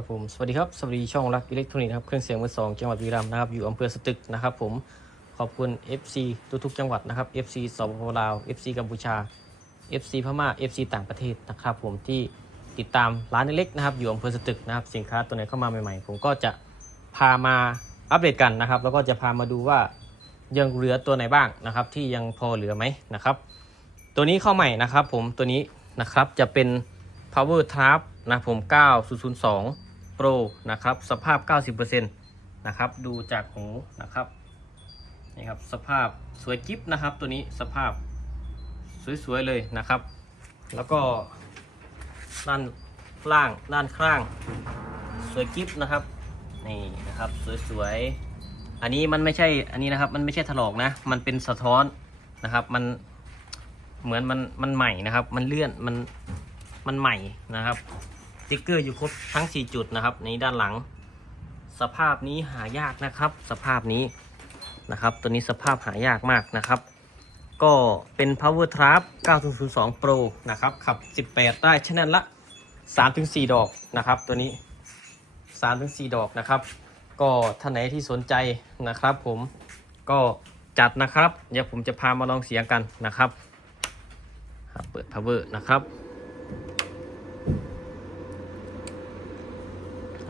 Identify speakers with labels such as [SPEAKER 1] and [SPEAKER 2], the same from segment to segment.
[SPEAKER 1] ครับผมสวัสดีครับสวัสดีช่องรักอิเล็กทรอนิกส์ครับเครื่องเสียงมือสองจังหวัดบุรีรัมย์นะครับอยู่อำเภอสตึกนะครับผมขอบคุณ FC ทุกๆจังหวัดนะครับ FC สปปลาว FC กัมพูชา FC พม่า FC ต่างประเทศนะครับผมที่ติดตามร้านเล็กนะครับอยู่อำเภอสตึกนะครับสินค้าตัวไหนเข้ามาใหม่ๆ ผมก็จะพามาอัปเดตกันนะครับแล้วก็จะพามาดูว่ายังเหลือตัวไหนบ้างนะครับที่ยังพอเหลือไหมนะครับตัวนี้เข้าใหม่นะครับผมตัวนี้นะครับจะเป็น power trap นะผม 9002 pro นะครับ สภาพ 90%นะครับ ดูจากหูนะครับ นี่ครับ สภาพสวยจิ๊บนะครับ ตัวนี้สภาพสวยๆเลยนะครับ แล้วก็ด้านล่างด้านข้าง สวยจิ๊บนะครับ นี่นะครับสวยๆ อันนี้มันไม่ใช่อันนี้นะครับ มันไม่ใช่ถลอกนะ มันเป็นสะท้อนนะครับ มันเหมือนมันมันใหม่นะครับ มันเลื่อนมันมันใหม่นะครับ ติ๊กเกอร์อยู่ครบทั้ง 4 จุดนะครับ ในด้านหลัง สภาพนี้หายากนะครับ สภาพนี้นะครับ ตัวนี้สภาพหายากมากนะครับ ก็เป็น power trap 9002 pro นะครับ ขับ 18 ได้ชนนละ 3-4 ดอกนะครับ ตัวนี้ 3-4 ดอกนะครับ ก็ท่านไหนที่สนใจนะครับ ผมก็จัดนะครับ เดี๋ยวผมจะพามาลองเสียงกันนะครับ เปิด power นะครับ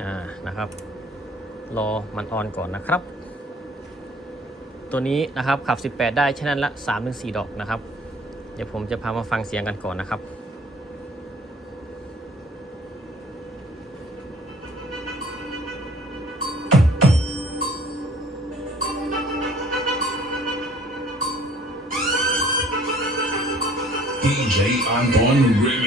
[SPEAKER 1] อ่านะครับ รอมันออนก่อนนะครับ ตัวนี้นะครับขับ 18 ได้ฉะนั้นละ 3-4 ดอกนะครับ เดี๋ยวผมจะพามาฟังเสียงกันก่อนนะครับ
[SPEAKER 2] DJ Anton
[SPEAKER 1] r i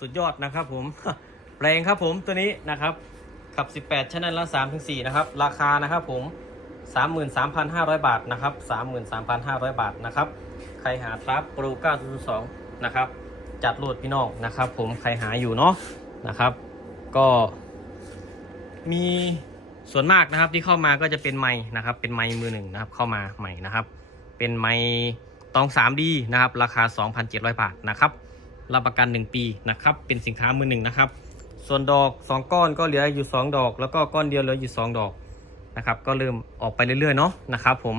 [SPEAKER 1] สุดยอดนะครับผมแรงครับผมตัวนี้นะครับขับ 18ชแนลละ3-4นะครับ ราคานะครับผม 33,500 บาทนะครับ 33,500 บาทนะครับ ใครหาทรัพย์โปร902นะครับ จัดโหลดพี่น้องนะครับ ผมใครหาอยู่เนาะนะครับ ก็มีส่วนมากนะครับที่เข้ามาก็จะเป็นไม้นะครับ เป็นไม้มือหนึ่งนะครับ เข้ามาใหม่นะครับ เป็นไม้ตอง 3D นะครับ ราคา 2,700 บาทนะครับ รับประกัน 1 ปีนะครับ เป็นสินค้ามือหนึ่งนะครับ ส่วนดอก 2 ก้อนก็เหลืออยู่ 2 ดอก แล้วก็ก้อนเดียวเหลืออยู่ 2 ดอกนะครับ ก็เริ่มออกไปเรื่อยๆเนาะนะครับผม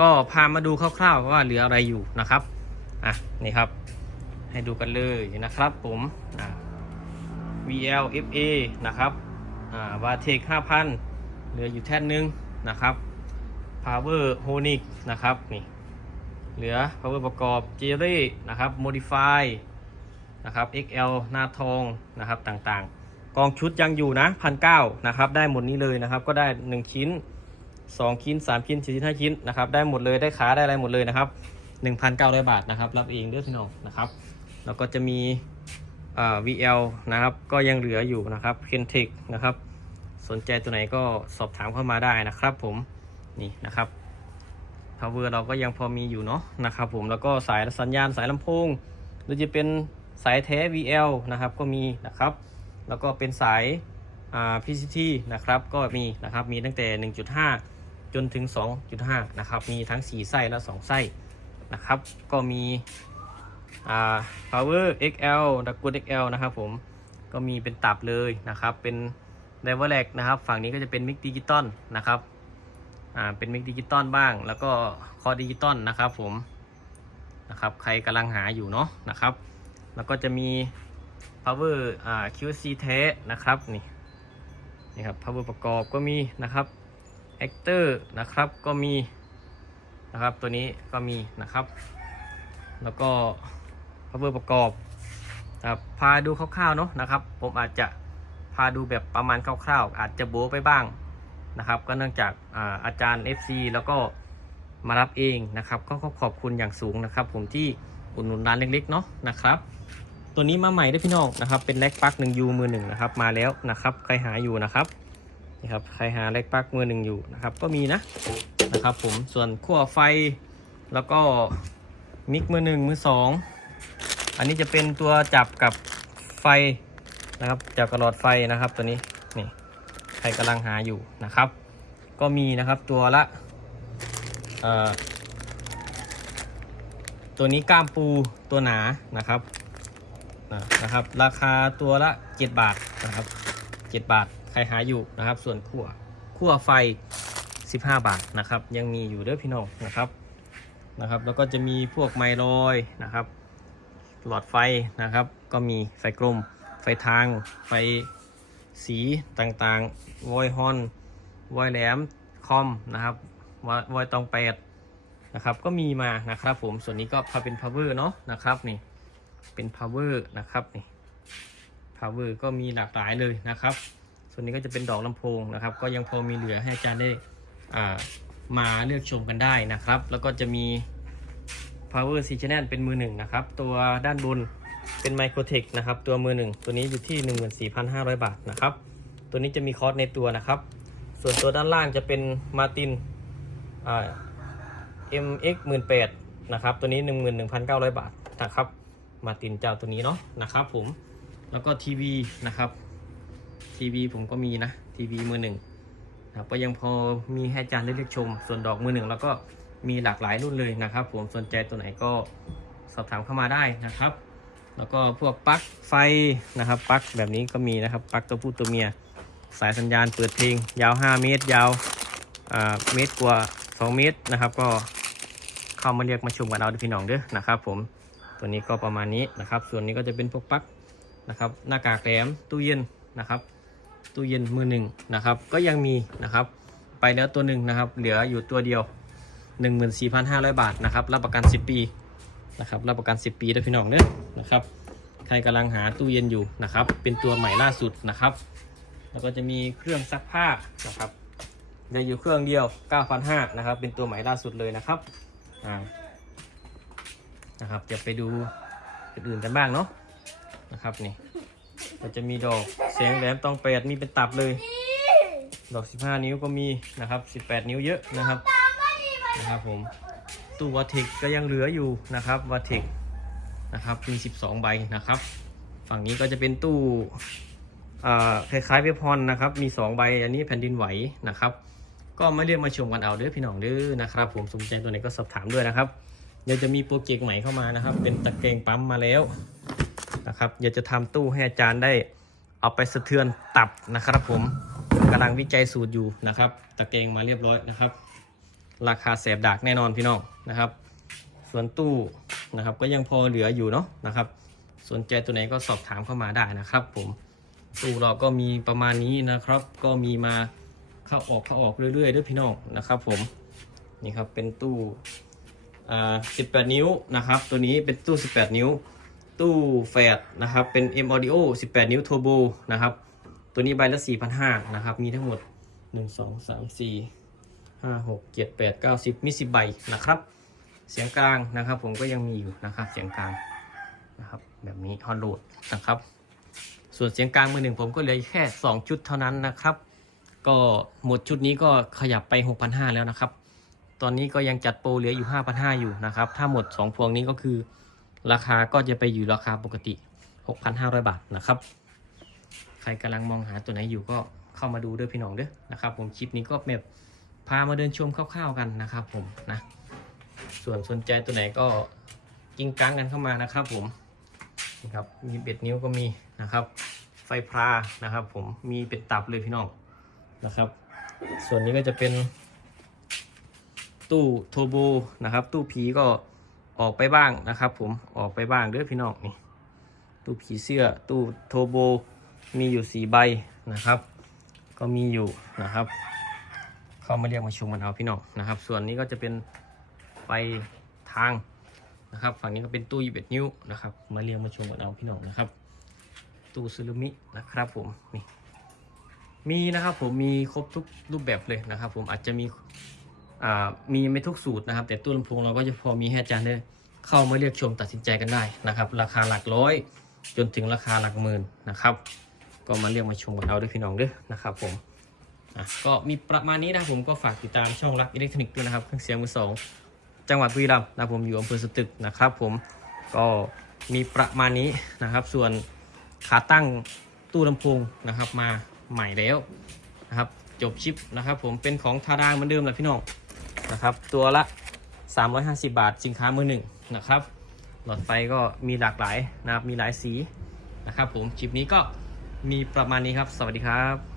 [SPEAKER 1] ก็พามาดูคร่าวๆว่าเหลืออะไรอยู่นะครับ อะนี่ครับ ให้ดูกันเลยนะครับผมอ่า VLFA นะครับอ่าวาเทค5,000 เหลืออยู่แท่นหนึงนะครับ Power Honic นะครับนี่เหลือ power ประกอบ Jerry นะครับ modify นะครับ XL หน้าทองนะครับต่างๆ กองชุดยังอยู่นะพันเนะครับได้หมดนี้เลยนะครับ ก็ได้ 1 ชิ้น 2 ชิ้น 3 ชิ้น 4 ชิ้น 5 ชิ้นนะครับได้หมดเลยได้ขาได้อะไรหมดเลยนะครับ 1,900 บาทนะครับรับเองเด้วยพี่น้องนะครับแล้วก็จะมี VL นะครับก็ยังเหลืออยู่นะครับ k e n t e c นะครับสนใจตัวไหนก็สอบถามเข้ามาได้นะครับผมนี่นะครับ power เราก็ยังพอมีอยู่เนาะนะครับผมแล้วก็สายสัญญาณสายลำโพงหรือจะเป็น สายแท้ VL นะครับก็มีนะครับ แล้วก็เป็นสายอ่า PCT นะครับก็มีนะครับมีตั้งแต่ 1.5 จนถึง 2.5 นะครับมีทั้ง 4 ไส้และ 2 ไส้นะครับ ก็มีอ่า power XL ดักกู XL นะครับผมก็มีเป็นตับเลยนะครับ เป็น d i v e r l a c นะครับ ฝั่งนี้ก็จะเป็นมิกดิจิตอลนะครับอ่าเป็นมิกดิจิตอลบ้าง แล้วก็คอดิจิตอลนะครับผมนะครับใครกำลังหาอยู่เนาะนะครับ แล้วก็จะมี power อ่า QC แท้นะครับนี่นี่ครับ power ประกอบก็มีนะครับ actor นะครับก็มีนะครับตัวนี้ก็มีนะครับ แล้วก็ power ประกอบนะครับพาดูคร่าวๆเนาะนะครับ ผมอาจจะพาดูแบบประมาณคร่าวๆ อาจจะโบะไปบ้างนะครับ ก็เนื่องจากอาอาจารย์ FC แล้วก็มารับเองนะครับ ก็ขอขอบคุณอย่างสูงนะครับ ผมที่ อุดหนุนร้านเล็กๆเนาะนะครับ ตัวนี้มาใหม่ด้วยพี่น้องนะครับ เป็นแล็กปลั๊กหนึ่งยูมือหนึ่งนะครับ มาแล้วนะครับ ใครหาอยู่นะครับนี่ครับใครหาแล็กปลั๊กมือหนึ่งอยู่นะครับ ก็มีนะนะครับ ผมส่วนขั้วไฟแล้วก็มิกมือหนึ่งมือสองอันนี้จะเป็นตัวจับกับไฟนะครับจับกับหลอดไฟนะครับตัวนี้นี่ใครกำลังหาอยู่นะครับ ก็มีนะครับตัวละเอ่อ ตัวนี้ก้ามปูตัวหนานะครับนะครับ ราคาตัวละ 7 บาทนะครับ 7 บาทใครหาอยู่นะครับ ส่วนขั้วขั้วไฟ 15 บาทนะครับ ยังมีอยู่เด้อพี่น้องนะครับนะครับ แล้วก็จะมีพวกไมลอยนะครับ หลอดไฟนะครับ ก็มีไฟกลม ไฟทาง ไฟสีต่างๆวอยฮอนวอยแหลมคอมนะครับวอยวอยตองแปด นะครับก็มีมานะครับผมส่วนนี้ก็พาเป็น power เนาะนะครับนี่เป็น power นะครับนี่ power ก็มีหลากหลายเลยนะครับ ส่วนนี้ก็จะเป็นดอกลำโพงนะครับ ก็ยังพอมีเหลือให้อาจารย์ได้อ่ามาเลือกชมกันได้นะครับ แล้วก็จะมี power C channel เป็นมือหนึ่งนะครับ ตัวด้านบนเป็น microtech นะครับ ตัวมือหนึ่งตัวนี้อยู่ที่ 14,500 บาทนะครับ ตัวนี้จะมีคอร์สในตัวนะครับ ส่วนตัวด้านล่างจะเป็น Martin อ่า MX 18นะครับ ตัวนี้ 11,900 บาทนะครับ มาตินเจ้าตัวนี้เนาะนะครับผม แล้วก็ทีวีนะครับ ทีวีผมก็มีนะทีวีมือหนึ่งนะครับก็ยังพอมีให้อาจารย์ได้เลือกชม ส่วนดอกมือหนึ่งแล้วก็มีหลากหลายรุ่นเลยนะครับ ผมสนใจตัวไหนก็สอบถามเข้ามาได้นะครับ แล้วก็พวกปลั๊กไฟนะครับปลั๊กแบบนี้ก็มีนะครับปลั๊กตัวผู้ตัวเมีย สายสัญญาณเปิดเพลง ยาว 5 เมตร ยาวอ่าเมตรกว่า 2 เมตรนะครับ ก็ เข้ามาเรียกมาชมกันเอาด้อพี่น้องเด้อนะครับ ผมตัวนี้ก็ประมาณนี้นะครับ ส่วนนี้ก็จะเป็นพวกปลั๊กนะครับหน้ากากแหลมตู้เย็นนะครับตู้เย็นมือหนึ่งนะครับ ก็ยังมีนะครับ ไปแล้วตัวหนึ่งนะครับ เหลืออยู่ตัวเดียว 14,500 บาทนะครับ รับประกัน 10 ปีนะครับ รับประกัน 10 ปีด้วยพี่น้องเด้อนะครับ ใครกำลังหาตู้เย็นอยู่นะครับ เป็นตัวใหม่ล่าสุดนะครับ แล้วก็จะมีเครื่องซักผ้านะครับเหลืออยู่เครื่องเดียว 9,500นะครับ เป็นตัวใหม่ล่าสุดเลยนะครับ นะครับจะไปดูอื่นๆกันบ้างเนาะนะครับนี่ก็จะมีดอกแสงแหลมตองแปดมีเป็นตับเลย ดอก 15 นิ้วก็มีนะครับ 18 นิ้วเยอะนะครับนะครับผมตู้วัตเทคก็ยังเหลืออยู่นะครับวัตเทคนะครับมี 12 ใบนะครับ ฝั่งนี้ก็จะเป็นตู้คล้ายๆเวพรนะครับ มี 2 ใบ อันนี้แผ่นดินไหวนะครับ ก็มาเรียกมาชมกันเอาเด้อพี่น้องเด้อนะครับ ผมสนใจตัวไหนก็สอบถามด้วยนะครับเดี๋ยวจะมีโปรเจกต์ใหม่เข้ามานะครับ เป็นตะแกรงปั๊มมาแล้วนะครับเดี๋ยวจะทำตู้ให้อาจารย์ได้เอาไปสะเทือนตับนะครับ ผมกำลังวิจัยสูตรอยู่นะครับ ตะแกรงมาเรียบร้อยนะครับ ราคาแสบดากแน่นอนพี่น้องนะครับ ส่วนตู้นะครับก็ยังพอเหลืออยู่เนาะนะครับ สนใจตัวไหนก็สอบถามเข้ามาได้นะครับ ผมตู้เราก็มีประมาณนี้นะครับ ก็มีมา เข้าออกเข้าออกเรื่อยๆด้วยพี่น้องนะครับ ผมนี่ครับเป็นตู้อ่า18 นิ้วนะครับ ตัวนี้เป็นตู้ 18 นิ้ว ตู้แฟดนะครับเป็น M Audio 18 นิ้ว Turbo นะครับตัวนี้ใบละ4,500นะครับมีทั้งหมด 1 2 3 4 5 6 7 8 9 10 มี 10 ใบนะครับ เสียงกลางนะครับ ผมก็ยังมีอยู่นะครับ เสียงกลางนะครับแบบนี้ฮอนโหลดนะครับ ส่วนเสียงกลางมือหนึ่งผมก็เหลือแค่ 2 ชุดเท่านั้นนะครับ ก็หมดชุดนี้ก็ขยับไป 6,500 แล้วนะครับ ตอนนี้ก็ยังจัดโปรเหลืออยู่ 5,500 อยู่นะครับ ถ้าหมด 2 พวงนี้ก็คือ ราคาก็จะไปอยู่ราคาปกติ 6,500 บาทนะครับ ใครกำลังมองหาตัวไหนอยู่ก็เข้ามาดูด้วยพี่น้องเด้อนะครับ ผมคลิปนี้ก็แบบพามาเดินชมคร่าวๆกันนะครับ ผมนะ ส่วนสนใจตัวไหนก็จริงกังกันเข้ามานะครับ ผมนะครับมีเบ็ดนิ้วก็มีนะครับ ไฟพรานะครับ ผมมีเป็นตับเลยพี่น้อง นะครับ ส่วนนี้ก็จะเป็นตู้โทโบนะครับ ตู้ผีก็ออกไปบ้างนะครับ ผมออกไปบ้างเด้อพี่น้องนี่ตู้ผีเสื้อตู้โทโบมีอยู่สี่ใบนะครับ ก็มีอยู่นะครับ เข้ามาเรียกมาชมกันเอาพี่น้องนะครับ ส่วนนี้ก็จะเป็นไฟทางนะครับ ฝั่งนี้ก็เป็นตู้21นิ้วนะครับ มาเรียกมาชมกันเอาพี่น้องนะครับ ตู้ซึรุมินะครับผมนี่ มีนะครับผมมีครบทุกรูปแบบเลยนะครับ ผมอาจจะมีอ่ามีไม่ทุกสูตรนะครับ แต่ตู้ลำโพงเราก็จะพอมีให้อาจารย์ได้เข้ามาเลือกชมตัดสินใจกันได้นะครับ ราคาหลักร้อย จนถึงราคาหลักหมื่นนะครับ ก็มาเลือกมาชมกันเอาด้วยพี่น้องด้อนะครับผมอะก็มีประมาณนี้นะครับผมก็ฝากติดตามช่องรักอิเล็กทรอนิกส์ด้วยนะครับเครื่องเสียงมือสองจังหวัดบุรีรัมย์นะผมอยู่อำเภอสตึกนะครับผมก็มีประมาณนี้นะครับ ส่วนขาตั้งตู้ลำโพงนะครับมา ใหม่แล้วนะครับ จบชิปนะครับ ผมเป็นของทาดางเหมือนเดิมแหละพี่น้องนะครับ ตัวละ 350 บาท สินค้ามือหนึ่งนะครับ หลอดไฟก็มีหลากหลายนะครับมีหลายสีนะครับ ผมคลิปนี้ก็มีประมาณนี้ครับ สวัสดีครับ